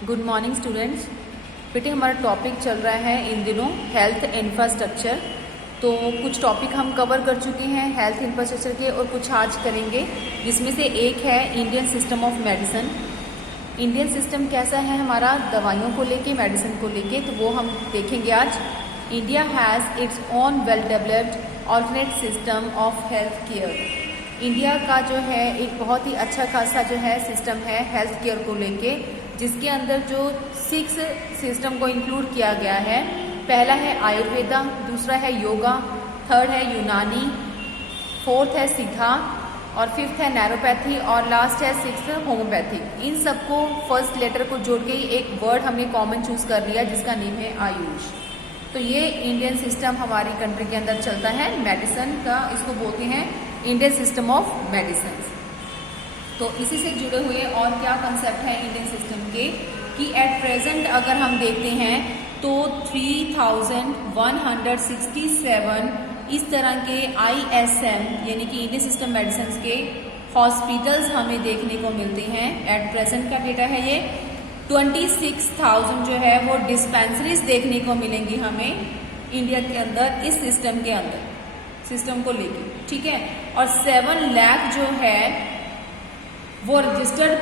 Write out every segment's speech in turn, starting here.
Good morning students. बेटे हमारा topic चल रहा है इन दिनों हेल्थ इंफ्रास्ट्रक्चर। तो कुछ टॉपिक हम कवर कर चुके हैं हेल्थ इंफ्रास्ट्रक्चर के और कुछ आज करेंगे, जिसमें से एक है Indian system of medicine. Indian system कैसा है हमारा दवाइयों को लेके, मेडिसिन को लेके, तो वो हम देखेंगे आज। India has its own well developed alternate system of health care. India का जो है एक बहुत ही अच्छा खासा जो है सिस्टम है हेल्थ केयर को लेके, जिसके अंदर जो 6 सिस्टम को इंक्लूड किया गया है। पहला है आयुर्वेदा, दूसरा है योगा, थर्ड है यूनानी, फोर्थ है सिद्धा और फिफ्थ है नैरोपैथी और लास्ट है 6th होम्योपैथी। इन सबको फर्स्ट लेटर को जोड़ के एक वर्ड हमने कॉमन चूज कर लिया जिसका नेम है आयुष। तो ये इंडियन सिस्टम हमारी कंट्री के अंदर चलता है मेडिसिन का, इसको बोलते हैं इंडियन सिस्टम ऑफ मेडिसिन। तो इसी से जुड़े हुए और क्या कंसेप्ट है इंडियन सिस्टम के कि एट प्रेजेंट अगर हम देखते हैं तो 3167 इस तरह के ISM यानी कि इंडियन सिस्टम मेडिसिन के हॉस्पिटल्स हमें देखने को मिलते हैं। एट प्रेजेंट का डेटा है ये। 26,000 जो है वो डिस्पेंसरीज देखने को मिलेंगी हमें इंडिया के अंदर इस सिस्टम के अंदर, सिस्टम को लेके, ठीक है। और 7 लाख जो है वो रजिस्टर्ड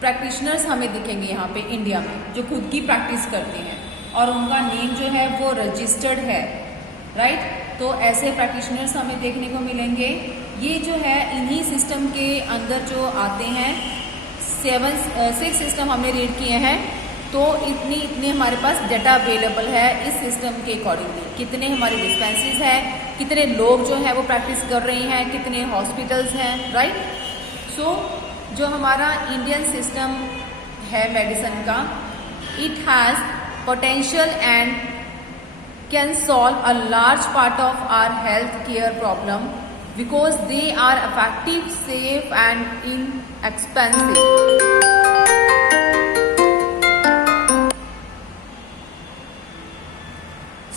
प्रैक्टिशनर्स हमें दिखेंगे यहाँ पे इंडिया में, जो खुद की प्रैक्टिस करते हैं और उनका नेम जो है वो रजिस्टर्ड है, राइट। तो ऐसे प्रैक्टिशनर्स हमें देखने को मिलेंगे। ये जो है इन्हीं सिस्टम के अंदर जो आते हैं 6 सिस्टम हमने रीड किए हैं। तो इतने हमारे पास डाटा अवेलेबल है इस सिस्टम के अकॉर्डिंगली, कितने हमारे डिस्पेंसरीज हैं, कितने लोग जो है वो प्रैक्टिस कर रहे हैं, कितने हॉस्पिटल्स हैं, राइट। सो जो हमारा इंडियन सिस्टम है मेडिसिन का, it has potential and can solve a large part of our health care problem because they are effective, safe and inexpensive.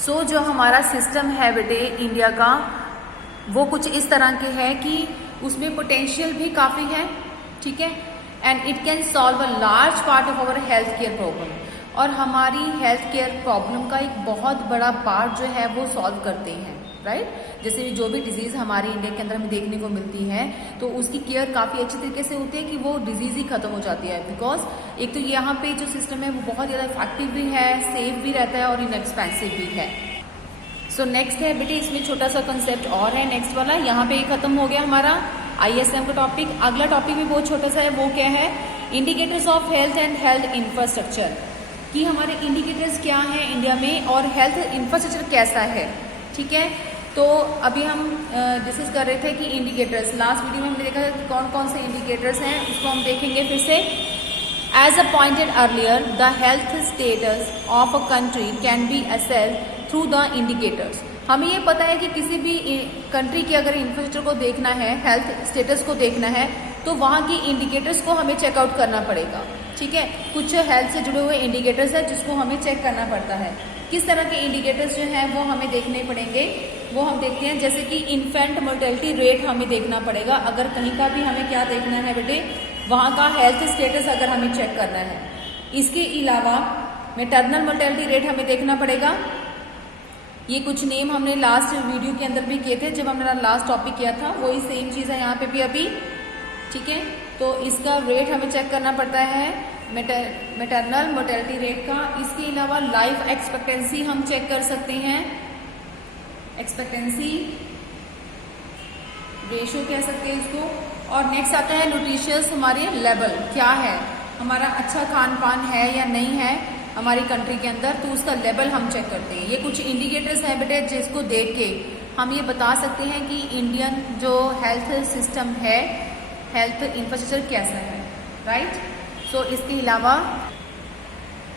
So जो हमारा सिस्टम है बेटे इंडिया का, वो कुछ इस तरह के है कि उसमें पोटेंशियल भी काफ़ी है, ठीक है, and it can solve a large part of our health care problem. और हमारी हेल्थ केयर प्रॉब्लम का एक बहुत बड़ा पार्ट जो है वो सॉल्व करते हैं, राइट। जैसे जो भी डिजीज़ हमारी इंडिया के अंदर हमें देखने को मिलती है तो उसकी केयर काफ़ी अच्छी तरीके से होती है कि वो डिजीज़ ही खत्म हो जाती है। बिकॉज एक तो यहाँ पे जो सिस्टम है वो बहुत ज़्यादा इफेक्टिव भी है, सेफ भी रहता है और इनएक्सपेंसिव भी है। सो नेक्स्ट है बेटे, इसमें छोटा सा कंसेप्ट और है नेक्स्ट वाला। यहाँ पे खत्म हो गया हमारा ISM का टॉपिक। अगला टॉपिक भी बहुत छोटा सा है, वो क्या है, indicators of health and health infrastructure, कि हमारे इंडिकेटर्स क्या हैं इंडिया में और हेल्थ इंफ्रास्ट्रक्चर कैसा है, ठीक है। तो अभी हम डिस्कस कर रहे थे कि इंडिकेटर्स, लास्ट वीडियो में हमने देखा था कि कौन कौन से इंडिकेटर्स हैं, उसको हम देखेंगे फिर से। As a pointed earlier, the health status of a country can be assessed through the indicators. हमें ये पता है कि किसी भी कंट्री की अगर इंफ्रास्ट्रक्चर को देखना है, हेल्थ स्टेटस को देखना है, तो वहाँ की इंडिकेटर्स को हमें चेकआउट करना पड़ेगा, ठीक है। कुछ हेल्थ से जुड़े हुए इंडिकेटर्स है जिसको हमें चेक करना पड़ता है। किस तरह के इंडिकेटर्स जो हैं वो हमें देखने पड़ेंगे, वो हम देखते हैं। जैसे कि इन्फेंट मोर्टेलिटी रेट हमें देखना पड़ेगा, अगर कहीं का भी हमें क्या देखना है बेटे, वहाँ का हेल्थ स्टेटस अगर हमें चेक करना है। इसके अलावा मैटरनल मोर्टेलिटी रेट हमें देखना पड़ेगा। ये कुछ नेम हमने लास्ट वीडियो के अंदर भी किए थे जब हमने लास्ट टॉपिक किया था, वही सेम चीज़ है यहाँ पे भी अभी, ठीक है। तो इसका रेट हमें चेक करना पड़ता है, मैटरनल मोर्टेलिटी रेट का। इसके अलावा लाइफ एक्सपेक्टेंसी हम चेक कर सकते हैं, एक्सपेक्टेंसी रेशियो कह सकते हैं इसको। और नेक्स्ट आता है न्यूट्रिशियस हमारे लेवल, क्या है हमारा अच्छा खान पान है या नहीं है हमारी कंट्री के अंदर, तो उसका लेवल हम चेक करते हैं। ये कुछ इंडिकेटर्स हैं बेटे जिसको देख के हम ये बता सकते हैं कि इंडियन जो हेल्थ सिस्टम है, हेल्थ इंफ्रास्ट्रक्चर कैसा है, राइट। सो इसके अलावा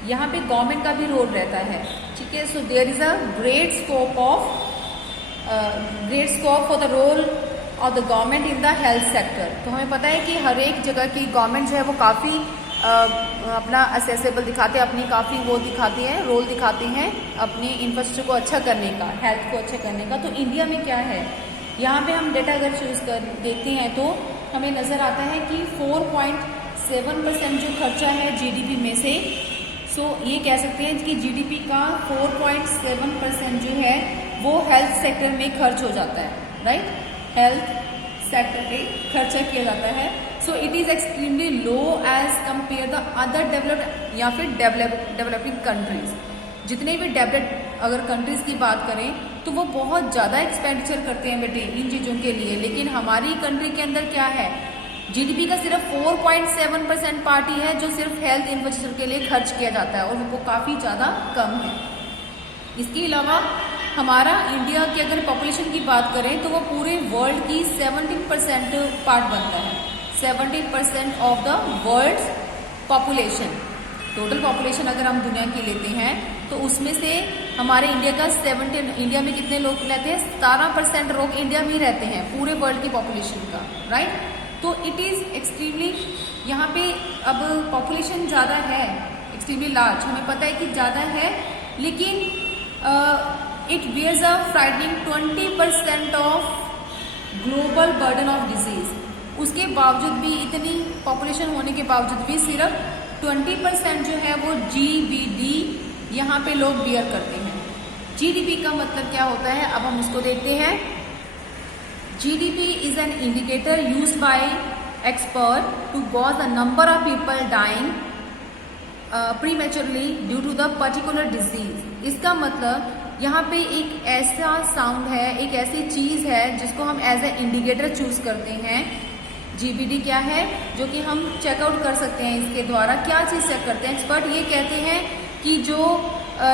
यहाँ पे गवर्नमेंट का भी रोल रहता है, ठीक है। So there is a great scope for the role of the government in the health sector. तो हमें पता है कि हर एक जगह की गवर्नमेंट जो है वो काफ़ी अपना असेसेबल दिखाते हैं, अपनी काफ़ी वो दिखाती है, रोल दिखाती हैं अपनी इंफ्रास्ट्रक्चर को अच्छा करने का, हेल्थ को अच्छा करने का। तो इंडिया में क्या है, यहाँ पे हम डेटा अगर चूज कर देखते हैं तो हमें नज़र आता है कि 4.7% जो खर्चा है जीडीपी में से, सो ये कह सकते हैं कि जीडीपी का 4.7% जो है वो हेल्थ सेक्टर में खर्च हो जाता है, राइट। हेल्थ सेक्टर पे खर्चा किया जाता है। So it is extremely low as compare the other developed या फिर डेवलपिंग कंट्रीज। जितने भी डेवलप्ड अगर कंट्रीज की बात करें तो वो बहुत ज़्यादा एक्सपेंडिचर करते हैं बेटे इन चीज़ों के लिए, लेकिन हमारी कंट्री के अंदर क्या है, जीडीपी का सिर्फ 4.7% पार्ट ही है जो सिर्फ हेल्थ इंफ्रास्ट्रक्चर के लिए खर्च किया जाता है, और वो काफ़ी ज़्यादा कम है। इसके अलावा हमारा इंडिया की अगर पॉपुलेशन की बात करें तो वो पूरे वर्ल्ड की 17% पार्ट बनता है। 17% of the world population, total population अगर हम दुनिया की लेते हैं तो उसमें से हमारे इंडिया का 17, इंडिया में कितने लोग रहते हैं, 17% लोग इंडिया में ही रहते हैं पूरे वर्ल्ड की पॉपुलेशन का, राइट। तो इट इज़ एक्सट्रीमली, यहाँ पे अब पॉपुलेशन ज़्यादा है, एक्सट्रीमली लार्ज, हमें पता है कि ज़्यादा है, लेकिन it bears a frightening 20% of global burden of disease. उसके बावजूद भी, इतनी पॉपुलेशन होने के बावजूद भी सिर्फ 20% जो है वो जीबीडी यहाँ पे लोग बियर करते हैं। जीडीपी का मतलब क्या होता है, अब हम इसको देखते हैं। GDP is an indicator used by expert to gauge the number of people dying prematurely due to the particular disease. इसका मतलब यहाँ पे एक ऐसा साउंड है, एक ऐसी चीज है जिसको हम एज ए इंडिकेटर चूज करते हैं। जीबीडी क्या है, जो कि हम चेकआउट कर सकते हैं इसके द्वारा। क्या चीज चेक करते हैं, एक्सपर्ट ये कहते हैं कि जो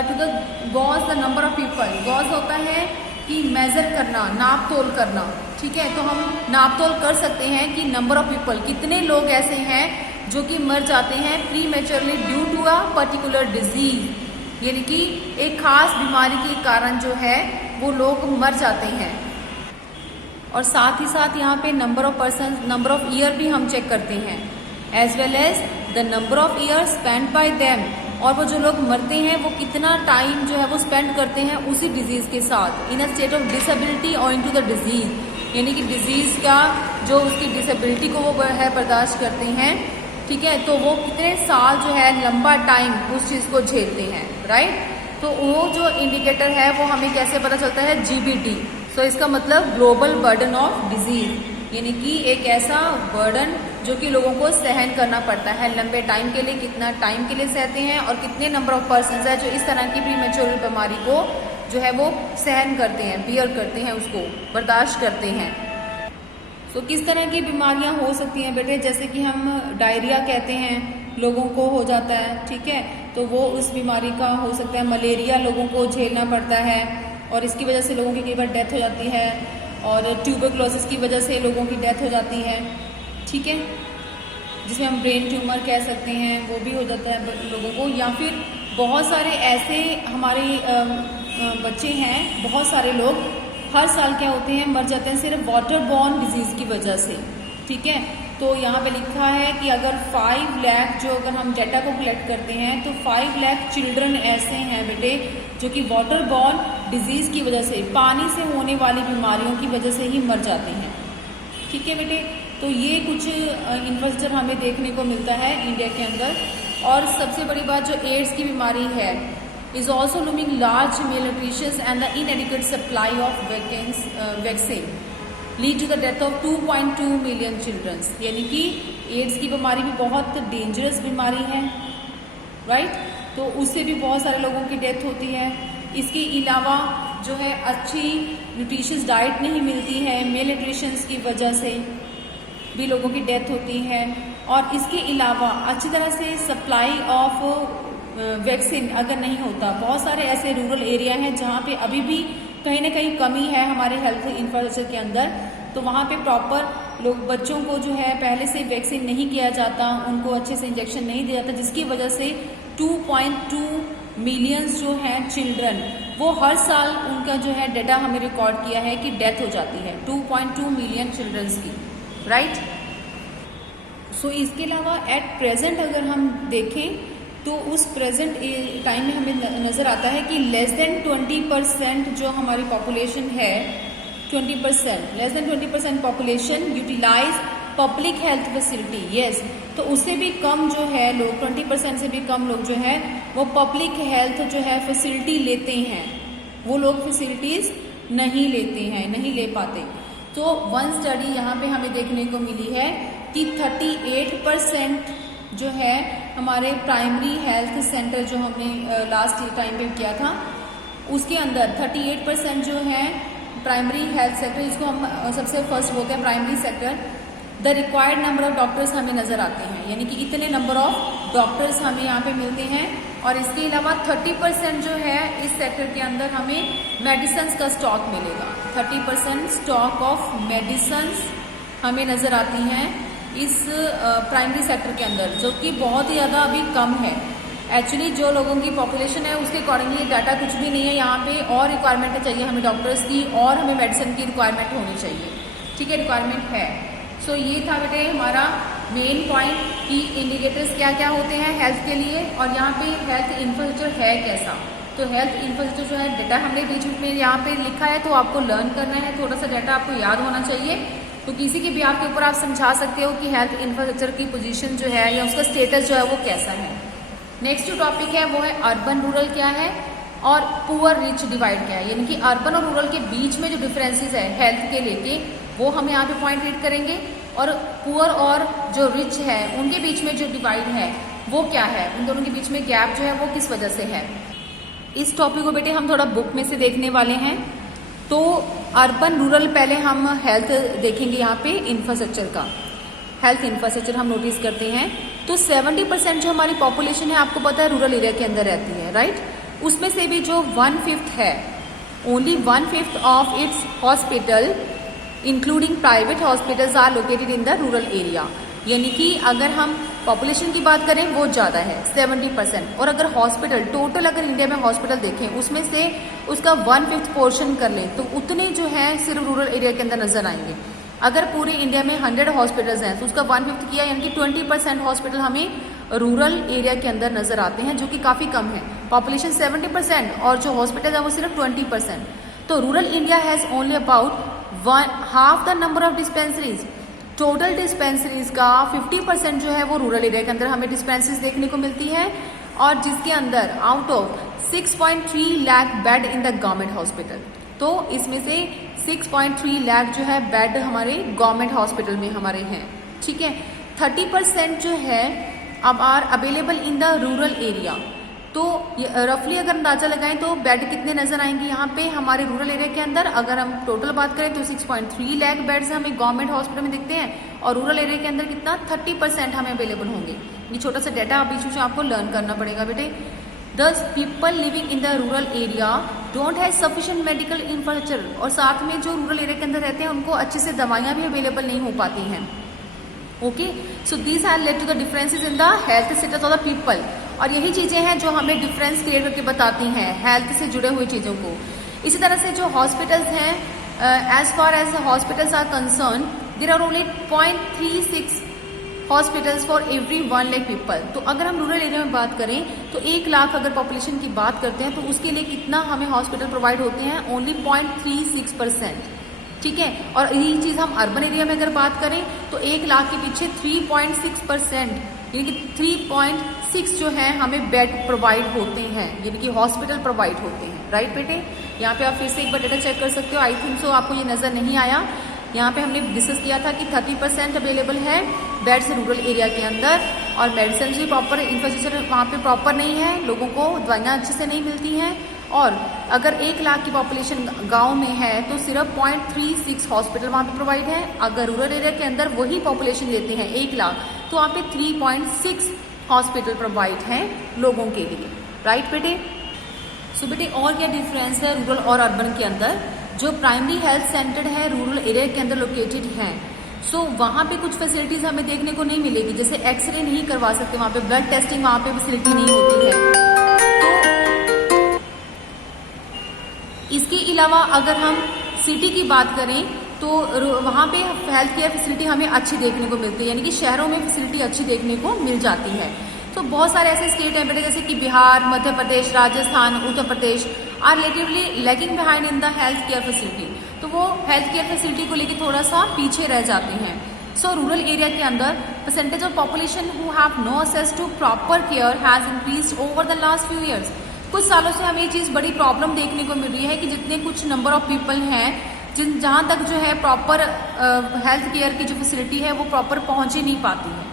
to the gauge the number of people, gauge होता है कि मेजर करना, नाप तोल करना, ठीक है। तो हम नाप तोल कर सकते हैं कि नंबर ऑफ पीपल, कितने लोग ऐसे हैं जो कि मर जाते हैं prematurely due to a particular disease, यानी कि एक खास बीमारी के कारण जो है वो लोग मर जाते हैं। और साथ ही साथ यहाँ पे number of person, number of year भी हम चेक करते हैं, as well as the number of year spend by them, और वो जो लोग मरते हैं वो कितना टाइम जो है वो स्पेंड करते हैं उसी डिजीज के साथ, इन अ स्टेट ऑफ डिसेबिलिटी और इन टू द डिजीज, यानी कि डिजीज का जो उसकी डिसेबिलिटी को वो है बर्दाश्त करते हैं, ठीक है। तो वो कितने साल जो है लंबा टाइम उस चीज को झेलते हैं, राइट। तो वो जो इंडिकेटर है वो हमें कैसे पता चलता है, जीबीडी। सो इसका मतलब ग्लोबल बर्डन ऑफ डिजीज, यानी कि एक ऐसा बर्डन जो कि लोगों को सहन करना पड़ता है लंबे टाइम के लिए, कितना टाइम के लिए सहते हैं और कितने नंबर ऑफ पर्सन है जो इस तरह की प्रीमेच्योर बीमारी को जो है वो सहन करते हैं, बियर करते हैं, उसको बर्दाश्त करते हैं। सो किस तरह की बीमारियां हो सकती हैं बेटे, जैसे कि हम डायरिया कहते हैं, लोगों को हो जाता है, ठीक है। तो वो उस बीमारी का हो सकता है। मलेरिया लोगों को झेलना पड़ता है और इसकी वजह से लोगों की कई बार डेथ हो जाती है, और ट्यूबरक्लोसिस की वजह से लोगों की डेथ हो जाती है, ठीक है, जिसमें हम ब्रेन ट्यूमर कह सकते हैं, वो भी हो जाता है लोगों को। या फिर बहुत सारे ऐसे हमारे बच्चे हैं, बहुत सारे लोग हर साल क्या होते हैं, मर जाते हैं सिर्फ वाटर बॉर्न डिजीज की वजह से, ठीक है। तो यहाँ पे लिखा है कि अगर 5 लाख, जो अगर हम डेटा को कलेक्ट करते हैं तो 5 लाख चिल्ड्रन ऐसे हैं बेटे जो कि वाटर बॉर्न डिजीज की वजह से, पानी से होने वाली बीमारियों की वजह से ही मर जाते हैं, ठीक है बेटे। तो ये कुछ इंफ्रास्ट्रक्चर हमें देखने को मिलता है इंडिया के अंदर। और सबसे बड़ी बात जो एड्स की बीमारी है, is also looming large malnutrition and the inadequate supply of vaccine lead to the death of 2.2 million childrens, यानी कि एड्स की बीमारी भी बहुत डेंजरस बीमारी है, राइट। तो उससे भी बहुत सारे लोगों की डेथ होती है। इसके अलावा जो है अच्छी न्यूट्रिशियस डाइट नहीं मिलती है, मेल न्यूट्रिशन की वजह से भी लोगों की डेथ होती है। और इसके अलावा अच्छी तरह से सप्लाई ऑफ वैक्सीन अगर नहीं होता, बहुत सारे ऐसे रूरल एरिया हैं जहाँ पे अभी भी कहीं ना कहीं कमी है हमारे हेल्थ इंफ्रास्ट्रक्चर के अंदर, तो वहाँ पे प्रॉपर लोग, बच्चों को जो है पहले से वैक्सीन नहीं किया जाता, उनको अच्छे से इंजेक्शन नहीं दिया जाता, जिसकी वजह से 2.2 मिलियंस जो हैं चिल्ड्रन, वो हर साल उनका जो है डेटा हमें रिकॉर्ड किया है कि डेथ हो जाती है 2.2 मिलियन चिल्ड्रंस की, राइट। सो इसके अलावा एट प्रेजेंट अगर हम देखें तो उस प्रेजेंट टाइम में हमें नज़र आता है कि लेस देन 20% जो हमारी पॉपुलेशन है, 20%, less than 20% population utilize public health facility, yes. तो तो उससे भी कम जो है लोग, 20% से भी कम लोग जो है वो पब्लिक हेल्थ जो है फैसिलिटी लेते हैं, वो लोग फैसिलिटीज नहीं लेते हैं, नहीं ले पाते। तो वन स्टडी यहाँ पे हमें देखने को मिली है कि 38% जो है हमारे प्राइमरी हेल्थ सेंटर जो हमने लास्ट टाइम पे किया था, उसके अंदर 38% जो है प्राइमरी हेल्थ सेक्टर, इसको हम सबसे फर्स्ट बोलते हैं primary sector, the required number of doctors हमें नजर आते हैं, यानी कि इतने नंबर ऑफ डॉक्टर्स हमें यहाँ पे मिलते हैं। और इसके अलावा 30% जो है इस सेक्टर के अंदर हमें मेडिसिन का स्टॉक मिलेगा। 30% स्टॉक ऑफ मेडिसिन हमें नजर आती हैं इस प्राइमरी सेक्टर के अंदर, जो कि बहुत ही ज़्यादा अभी कम है। एक्चुअली जो लोगों की पॉपुलेशन है उसके अकॉर्डिंगली डाटा कुछ भी नहीं है यहाँ पे, और रिक्वायरमेंट चाहिए हमें डॉक्टर्स की, और हमें मेडिसिन की रिक्वायरमेंट होनी चाहिए, ठीक है, रिक्वायरमेंट है। सो ये था बेटे हमारा मेन पॉइंट कि इंडिकेटर्स क्या क्या होते हैं हेल्थ के लिए, और यहाँ पे हेल्थ इंफ्रास्ट्रक्चर है कैसा। तो हेल्थ इंफ्रास्ट्रक्चर जो है डेटा हमने बीच में यहाँ पे लिखा है, तो आपको लर्न करना है, थोड़ा सा डाटा आपको याद होना चाहिए, तो किसी के भी आपके ऊपर आप समझा सकते हो कि हेल्थ इंफ्रास्ट्रक्चर की पोजीशन जो है या उसका स्टेटस जो है वो कैसा है। नेक्स्ट जो टॉपिक है वो है अर्बन रूरल क्या है और पुअर रिच डिवाइड क्या है, यानी कि अर्बन और रूरल के बीच में जो डिफरेंसेस है हेल्थ के लेके वो हम यहाँ पे पॉइंट रीड करेंगे, और पुअर और जो रिच है उनके बीच में जो डिवाइड है वो क्या है, उन दोनों के बीच में गैप जो है वो किस वजह से है। इस टॉपिक को बेटे हम थोड़ा बुक में से देखने वाले हैं। तो अर्बन रूरल पहले हम हेल्थ देखेंगे, यहाँ पे इंफ्रास्ट्रक्चर का, हेल्थ इंफ्रास्ट्रक्चर हम नोटिस करते हैं। तो 70% जो हमारी पॉपुलेशन है आपको पता है रूरल एरिया के अंदर रहती है, राइट। उसमें से भी जो 1/5 है, only 1/5 of its hospital including private hospitals are located in the rural area, यानी कि अगर हम पॉपुलेशन की बात करें वो ज़्यादा है 70%, और अगर हॉस्पिटल टोटल अगर इंडिया में हॉस्पिटल देखें उसमें से उसका 1/5 पोर्शन कर लें तो उतने जो है सिर्फ रूरल एरिया के अंदर नजर आएंगे। अगर पूरे इंडिया में 100 हॉस्पिटल्स हैं तो उसका 1/5 किया, यानी कि 20% हॉस्पिटल हमें रूरल एरिया के अंदर नजर आते हैं, जो कि काफ़ी कम है। पॉपुलेशन 70% और जो हॉस्पिटल है वो सिर्फ 20%। तो rural India has only about half the number of dispensaries. Total dispensaries का 50% जो है वो रूरल एरिया के अंदर हमें डिस्पेंसरीज देखने को मिलती है, और जिसके अंदर out of 6.3 lakh bed in the government hospital. तो इसमें से 6.3 लाख जो है बेड हमारे गवर्नमेंट हॉस्पिटल में हमारे हैं, ठीक है। 30% जो है अब are available in the rural area. तो रफली अगर अंदाजा लगाएं तो बेड कितने नजर आएंगे यहाँ पे हमारे रूरल एरिया के अंदर। अगर हम टोटल बात करें तो 6.3 लाख बेड्स हमें गवर्नमेंट हॉस्पिटल में दिखते हैं, और रूरल एरिया के अंदर कितना 30% हमें अवेलेबल होंगे। ये छोटा सा डाटा बीच में आपको लर्न करना पड़ेगा बेटे। Thus people living in the rural area don't have sufficient medical infrastructure, और साथ में जो रूरल एरिया के अंदर रहते हैं उनको अच्छे से दवाइयाँ भी अवेलेबल नहीं हो पाती हैं। Okay, so these are led to the differences in the health status of the people. और यही चीजें हैं जो हमें डिफरेंस क्रिएट करके बताती हैं हेल्थ से जुड़े हुए चीजों को। इसी तरह से जो हॉस्पिटल्स हैं, as far as hospitals are concern, there are only 0.36 hospitals for every 1 lakh people. तो अगर हम रूरल एरिया में बात करें तो 1 लाख अगर पॉपुलेशन की बात करते हैं तो उसके लिए कितना हमें हॉस्पिटल प्रोवाइड होते हैं, ओनली 0.36%, ठीक है। और यही चीज हम अर्बन एरिया में अगर बात करें तो 1 लाख के पीछे 3.6%, यानी कि 3.6 जो है हमें बेड प्रोवाइड होते हैं, यानी कि हॉस्पिटल प्रोवाइड होते हैं, राइट बेटे। यहाँ पे आप फिर से एक बार डाटा चेक कर सकते हो। आई थिंक सो आपको ये नजर नहीं आया। यहाँ पे हमने डिस्कस किया था कि 30% अवेलेबल है बेड्स रूरल एरिया के अंदर, और मेडिसिन भी प्रॉपर इंफ्रास्ट्रक्चर वहाँ पे प्रॉपर नहीं है, लोगों को दवाइयाँ अच्छे से नहीं मिलती हैं। और अगर 1 लाख की पॉपुलेशन गांव में है तो सिर्फ 0.36 हॉस्पिटल वहाँ पे प्रोवाइड है। अगर रूरल एरिया के अंदर वही पॉपुलेशन लेते हैं 1 लाख तो वहाँ पे 3.6 हॉस्पिटल प्रोवाइड हैं लोगों के लिए, राइट बेटे। सो बेटे और क्या डिफरेंस है रूरल और अर्बन के अंदर। जो प्राइमरी हेल्थ सेंटर है रूरल एरिया के अंदर लोकेटेड हैं, सो वहाँ पे कुछ फैसिलिटीज हमें देखने को नहीं मिलेगी, जैसे एक्सरे नहीं करवा सकते वहाँ पे, ब्लड टेस्टिंग वहाँ पे फैसिलिटी नहीं होती है। तो इसके अलावा अगर हम सिटी की बात करें तो वहाँ पे हेल्थ केयर फैसिलिटी हमें अच्छी देखने को मिलती है, यानी कि शहरों में फैसिलिटी अच्छी देखने को मिल जाती है। तो बहुत सारे ऐसे स्टेट हैं बेटे जैसे कि Bihar, Madhya Pradesh, Rajasthan, Uttar Pradesh are relatively lagging behind in the health care facility. तो वो हेल्थ केयर फैसिलिटी को लेकर थोड़ा सा पीछे रह जाते हैं। सो रूरल एरिया के अंदर percentage of population who have no access to proper care has increased over the last few years. कुछ सालों से हमें ये चीज़ बड़ी प्रॉब्लम देखने को मिल रही है कि जितने कुछ नंबर ऑफ पीपल हैं जहाँ तक जो है प्रॉपर हेल्थ केयर की जो फैसिलिटी है वो प्रॉपर पहुंच ही नहीं पाती है।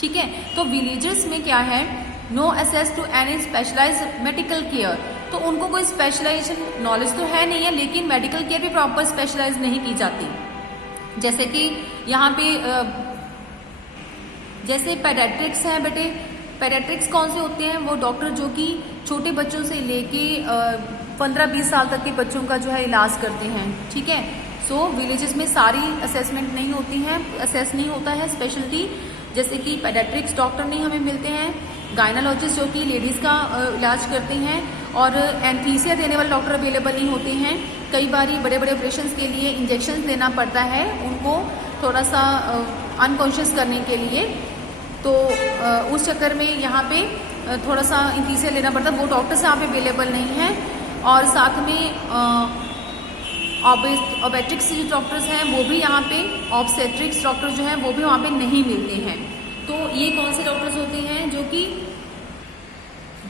ठीक है, तो विलेजेस में क्या है, no access to any specialized medical care, तो उनको कोई स्पेशलाइजेशन नॉलेज तो है नहीं है, लेकिन मेडिकल केयर भी प्रॉपर स्पेशलाइज नहीं की जाती। जैसे कि यहाँ पे जैसे पेडियाट्रिक्स है बेटे, पेडियाट्रिक्स कौन से होते हैं, वो डॉक्टर जो कि छोटे बच्चों से लेके 15-20 साल तक के बच्चों का जो है इलाज करते हैं। ठीक है, सो विलेजेस में सारी असेसमेंट नहीं होती है, असेस नहीं होता है स्पेशलिटी, जैसे कि पेडियाट्रिक्स डॉक्टर नहीं हमें मिलते हैं, गायनालॉजिस्ट जो कि लेडीज़ का इलाज करते हैं, और एनेस्थीसिया देने वाले डॉक्टर अवेलेबल नहीं होते हैं। कई बार बड़े बड़े ऑपरेशंस के लिए इंजेक्शन देना पड़ता है उनको थोड़ा सा अनकॉन्शियस करने के लिए, तो उस चक्कर में यहाँ पे थोड़ा सा एनेस्थीसिया लेना पड़ता है, वो डॉक्टर्स यहाँ पे अवेलेबल नहीं हैं। और साथ में ऑब्स्टेट्रिक्स जो डॉक्टर्स हैं वो भी यहाँ पे, ऑब्स्टेट्रिक्स डॉक्टर जो हैं वो भी वहाँ पे नहीं मिलते हैं। तो ये कौन से डॉक्टर्स होते हैं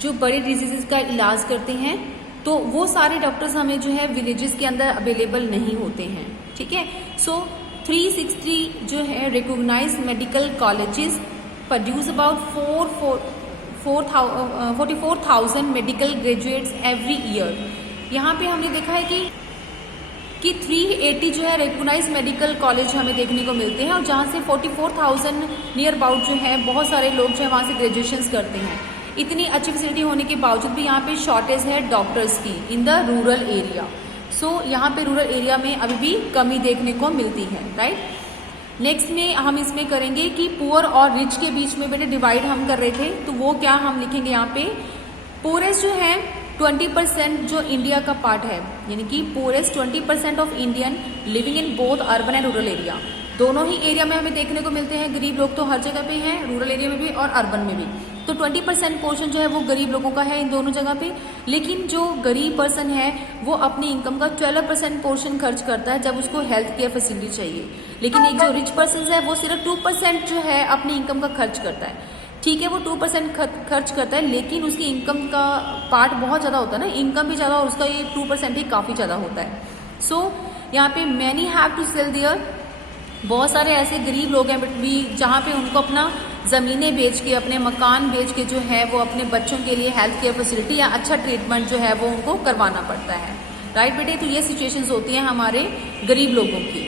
जो बड़े डिजीजेस का इलाज करते हैं, तो वो सारे डॉक्टर्स हमें जो है विलेजेस के अंदर अवेलेबल नहीं होते हैं। ठीक है, सो 363 जो है recognized medical colleges produce about 44,000 medical graduates every year. यहाँ पे हमने देखा है कि 380 जो है रिकॉग्नाइज्ड मेडिकल कॉलेज हमें देखने को मिलते हैं, और जहाँ से 44,000 नियर अबाउट जो है बहुत सारे लोग जो है वहाँ से ग्रेजुएशंस करते हैं। इतनी अच्छी फैसिलिटी होने के बावजूद भी यहाँ पे शॉर्टेज है डॉक्टर्स की इन द रूरल एरिया। सो यहाँ पे रूरल एरिया में अभी भी कमी देखने को मिलती है, राइट। नेक्स्ट में हम इसमें करेंगे कि पुअर और रिच के बीच में बेटे डिवाइड हम कर रहे थे, तो वो क्या हम लिखेंगे यहाँ पे, पुअरेस्ट जो है 20% जो इंडिया का पार्ट है, यानी कि poorest 20% of Indian living in both urban and rural area, दोनों ही एरिया में हमें देखने को मिलते हैं। गरीब लोग तो हर जगह पे हैं, रूरल एरिया में भी और अर्बन में भी। तो 20% पोर्शन जो है वो गरीब लोगों का है इन दोनों जगह पे, लेकिन जो गरीब पर्सन है वो अपनी इनकम का 12% पोर्शन खर्च करता है जब उसको हेल्थ केयर फैसिलिटी चाहिए, लेकिन एक जो रिच पर्सन है वो सिर्फ 2% जो है अपनी इनकम का खर्च करता है। ठीक है, वो 2% खर्च करता है, लेकिन उसकी इनकम का पार्ट बहुत ज़्यादा होता है ना, इनकम भी ज़्यादा और उसका ये 2% ही काफ़ी ज़्यादा होता है। सो यहाँ पे many have to sell their, बहुत सारे ऐसे गरीब लोग हैं भी जहाँ पे उनको अपना ज़मीनें बेच के, अपने मकान बेच के जो है वो अपने बच्चों के लिए हेल्थ केयर फैसिलिटी या अच्छा ट्रीटमेंट जो है वो उनको करवाना पड़ता है, राइट बेटे। तो ये सिचुएशंस होती हैं हमारे गरीब लोगों की।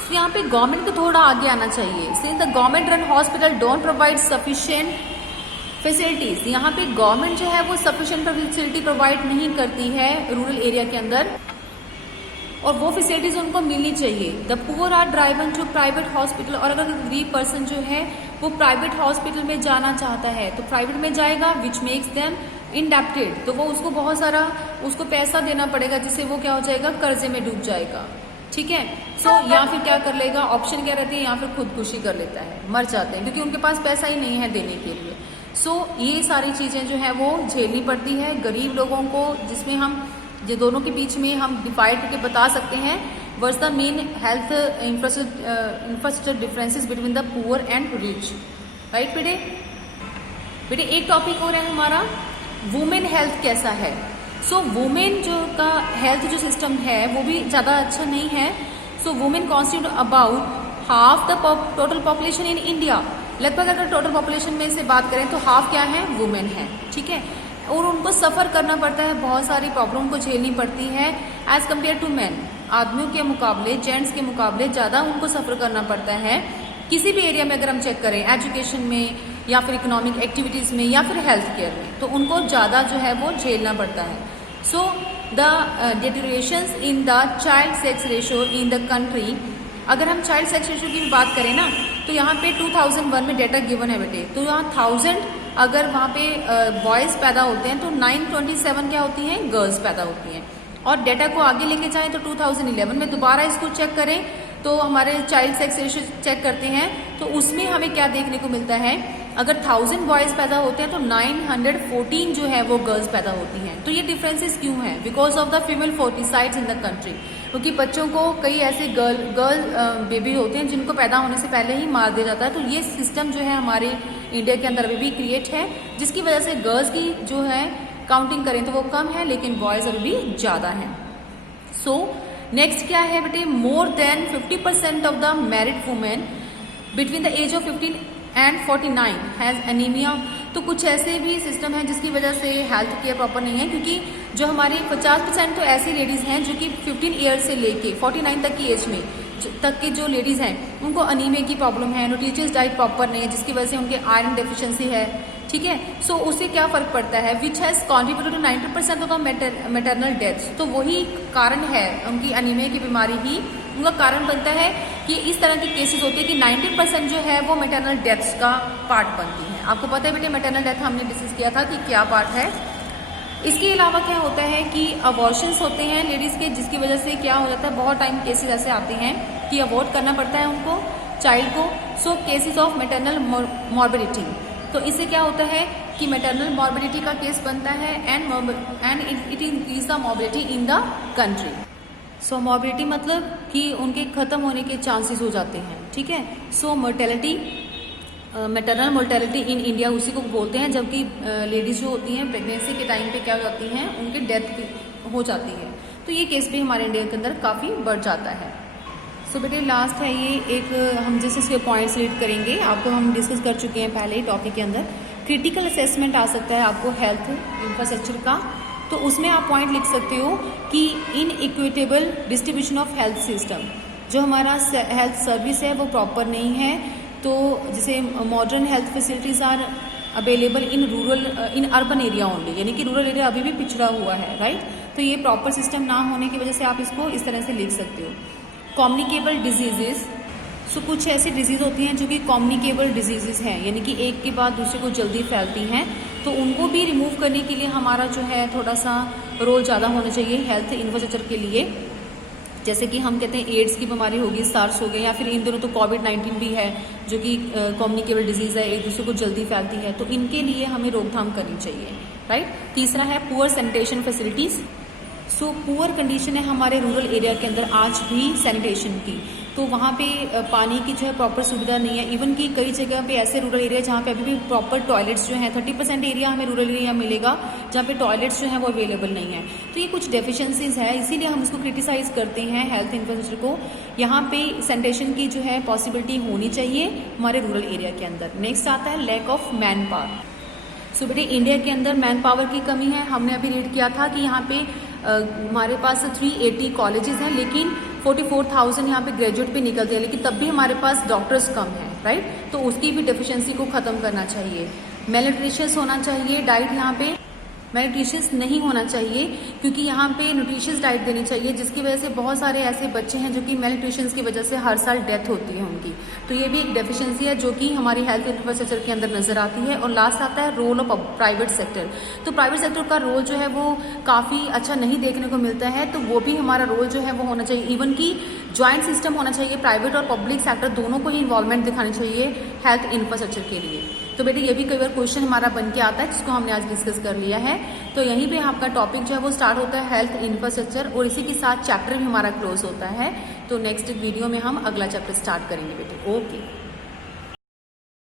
तो यहाँ पे गवर्नमेंट को थोड़ा आगे आना चाहिए। Since the government run hospital don't provide sufficient facilities, यहाँ पे गवर्नमेंट जो है वो सफिशिएंट फैसिलिटी प्रोवाइड नहीं करती है रूरल एरिया के अंदर, और वो फैसिलिटीज उनको मिलनी चाहिए। The poor are driven to private hospital, और अगर गरीब पर्सन जो है वो प्राइवेट हॉस्पिटल में जाना चाहता है तो प्राइवेट में जाएगा, विच मेक्स देम इंडेप्टेड, तो वो उसको बहुत सारा उसको पैसा देना पड़ेगा, जिससे वो क्या हो जाएगा, कर्जे में डूब जाएगा। ठीक है, सो या फिर क्या कर लेगा, ऑप्शन क्या रहती है, या फिर खुदकुशी कर लेता है, मर जाते हैं क्योंकि उनके पास पैसा ही नहीं है देने के लिए। सो ये सारी चीजें जो है वो झेलनी पड़ती है गरीब लोगों को, जिसमें हम ये दोनों के बीच में हम डिवाइड करके बता सकते हैं what's the main health infrastructure differences between the poor and rich, right बेटे। एक टॉपिक और है हमारा, वुमेन हेल्थ कैसा है। सो वुमेन जो का हेल्थ जो सिस्टम है वो भी ज़्यादा अच्छा नहीं है। सो women constitute about half the total population in India, लगभग अगर टोटल पॉपुलेशन में से बात करें तो हाफ क्या है, वुमेन है। ठीक है, और उनको सफ़र करना पड़ता है, बहुत सारी प्रॉब्लम को झेलनी पड़ती है एज कम्पेयर टू मैन, आदमियों के मुकाबले, जेंट्स के मुकाबले ज़्यादा उनको सफ़र करना पड़ता है। किसी भी एरिया में अगर हम चेक करें, एजुकेशन में या फिर इकोनॉमिक एक्टिविटीज़ में या फिर हेल्थ केयर में, तो उनको ज़्यादा जो है वो झेलना पड़ता है। So the deteriorations in the child sex ratio in the country, अगर हम चाइल्ड सेक्स रेशो की भी बात करें ना, तो यहाँ पे 2001 में डेटा गिवन है बेटे, तो यहाँ 1000 अगर वहाँ पे बॉयज़ पैदा होते हैं तो 927 क्या होती हैं, गर्ल्स पैदा होती हैं। और डेटा को आगे लेके जाएं तो 2011 में दोबारा इसको चेक करें तो हमारे चाइल्ड सेक्स रेशियो चेक करते हैं, तो उसमें हमें क्या देखने को मिलता है, अगर 1000 बॉयज पैदा होते हैं तो 914 जो है वो गर्ल्स पैदा होती हैं। तो ये डिफरेंसेस क्यों हैं? Because of the female foeticides in the country, क्योंकि बच्चों को कई ऐसे गर्ल बेबी होते हैं जिनको पैदा होने से पहले ही मार दिया जाता है। तो ये सिस्टम जो है हमारे इंडिया के अंदर अभी भी क्रिएट है, जिसकी वजह से गर्ल्स की जो है काउंटिंग करें तो वो कम है, लेकिन बॉयज अभी भी ज्यादा हैं। सो नेक्स्ट क्या है बेटे, more than 50% of the married women between the age of 15 and 49 has anaemia. तो कुछ ऐसे भी सिस्टम है जिसकी वजह से हेल्थ केयर प्रॉपर नहीं है, क्योंकि जो हमारी 50% तो ऐसी लेडीज हैं जो कि 15 ईयर से लेके 49 तक की एज में तक के जो लेडीज हैं उनको अनीमिया की प्रॉब्लम है, न्यूट्रिशियस डाइट प्रॉपर नहीं है, जिसकी वजह से उनके आयरन डेफिशिएंसी है। ठीक है, सो उससे क्या फर्क पड़ता है, which has contributed to 90% of the maternal deaths. तो वही कारण है, उनकी अनीमिया की बीमारी ही उनका कारण बनता है कि इस तरह के केसेस होते हैं कि 90% जो है वो मैटरनल डेथ्स का पार्ट बनती है। आपको पता है बेटे मैटरनल डेथ हमने डिस्कस किया था कि क्या पार्ट है। इसके अलावा क्या होता है कि अबॉर्शंस होते हैं लेडीज के, जिसकी वजह से क्या हो जाता है, बहुत टाइम केसेस ऐसे आते हैं कि अबॉर्ट करना पड़ता है उनको, चाइल्ड को। सो केसेस ऑफ मैटरनल मॉर्बिडिटी, तो इससे क्या होता है कि मैटरनल मॉर्बिडिटी का केस बनता है and it increase the morbidity in the country. So morbidity मतलब कि उनके खत्म होने के चांसेस हो जाते हैं। ठीक है, so mortality, maternal mortality in India उसी को बोलते हैं, जबकि लेडीज जो होती हैं प्रेगनेंसी के टाइम पे क्या हो जाती हैं, उनकी डेथ हो जाती है। तो ये केस भी हमारे इंडिया के अंदर काफ़ी बढ़ जाता है। सो बेटे लास्ट है ये एक, हम जैसे इसके पॉइंट्स रीड करेंगे, आपको हम डिस्कस कर चुके हैं पहले ही टॉपिक के अंदर। क्रिटिकल असेसमेंट आ सकता है आपको हेल्थ इंफ्रास्ट्रक्चर का, तो उसमें आप पॉइंट लिख सकते हो कि inequitable distribution of health system, जो हमारा हेल्थ सर्विस है वो प्रॉपर नहीं है। तो जैसे modern health facilities are available in urban area only, यानी कि रूरल एरिया अभी भी पिछड़ा हुआ है, राइट। तो ये प्रॉपर सिस्टम ना होने की वजह से आप इसको इस तरह से लिख सकते हो। कम्युनिकेबल डिजीजेस, सो कुछ ऐसी डिजीज होती हैं जो कि कम्युनिकेबल डिजीजेस हैं, यानी कि एक के बाद दूसरे को जल्दी फैलती हैं, तो उनको भी रिमूव करने के लिए हमारा जो है थोड़ा सा रोल ज़्यादा होना चाहिए हेल्थ इंफ्रास्ट्रक्चर के लिए। जैसे कि हम कहते हैं एड्स की बीमारी होगी, सार्स हो गई, या फिर इन दिनों तो कोविड-19 भी है जो कि कम्युनिकेबल डिजीज़ है, एक दूसरे को जल्दी फैलती है, तो इनके लिए हमें रोकथाम करनी चाहिए, राइट। तीसरा है poor sanitation facilities. So poor condition है हमारे रूरल एरिया के अंदर आज भी सैनिटेशन की, तो वहाँ पे पानी की जो है प्रॉपर सुविधा नहीं है। इवन कि कई जगह पे ऐसे रूरल एरिया जहाँ पे अभी भी प्रॉपर टॉयलेट्स जो हैं, 30% एरिया हमें रूरल एरिया मिलेगा जहाँ पे टॉयलेट्स जो हैं वो अवेलेबल नहीं है। तो ये कुछ डेफिशिएंसीज है, इसीलिए हम इसको क्रिटिसाइज करते हैं हेल्थ इंफ्रास्ट्रक्चर को। यहाँ पे सैनिटेशन की जो है पॉसिबिलिटी होनी चाहिए हमारे रूरल एरिया के अंदर। नेक्स्ट आता है लैक ऑफ मैन पावर। सो बेटे इंडिया के अंदर मैन पावर की कमी है। हमने अभी रीड किया था कि यहाँ पे हमारे पास 380 कॉलेजेस हैं, लेकिन 44,000 यहाँ पे ग्रेजुएट भी निकलते हैं, लेकिन तब भी हमारे पास डॉक्टर्स कम हैं, राइट। तो उसकी भी डेफिशिएंसी को ख़त्म करना चाहिए। मेलन्यूट्रिशियस होना चाहिए डाइट, यहाँ पे मेलन्यूट्रिशियस नहीं होना चाहिए, क्योंकि यहाँ पे न्यूट्रिशियस डाइट देनी चाहिए, जिसकी वजह से बहुत सारे ऐसे बच्चे हैं जो कि मेलन्यूट्रिशन की वजह से हर साल डेथ होती है उनकी। तो ये भी एक डेफिशिएंसी है जो कि हमारी हेल्थ इंफ्रास्ट्रक्चर के अंदर नजर आती है। और लास्ट आता है रोल ऑफ प्राइवेट सेक्टर। तो प्राइवेट सेक्टर का रोल जो है वो काफ़ी अच्छा नहीं देखने को मिलता है, तो वो भी हमारा रोल जो है वो होना चाहिए। इवन कि ज्वाइंट सिस्टम होना चाहिए, प्राइवेट और पब्लिक सेक्टर दोनों को ही इन्वॉल्वमेंट दिखानी चाहिए हेल्थ इंफ्रास्ट्रक्चर के लिए। तो बेटे ये भी कई बार क्वेश्चन हमारा बन के आता है, जिसको हमने आज डिस्कस कर लिया है। तो यहीं पे आपका टॉपिक जो है वो स्टार्ट होता है हेल्थ इंफ्रास्ट्रक्चर, और इसी के साथ चैप्टर भी हमारा क्लोज होता है। तो नेक्स्ट वीडियो में हम अगला चैप्टर स्टार्ट करेंगे बेटे। ओके।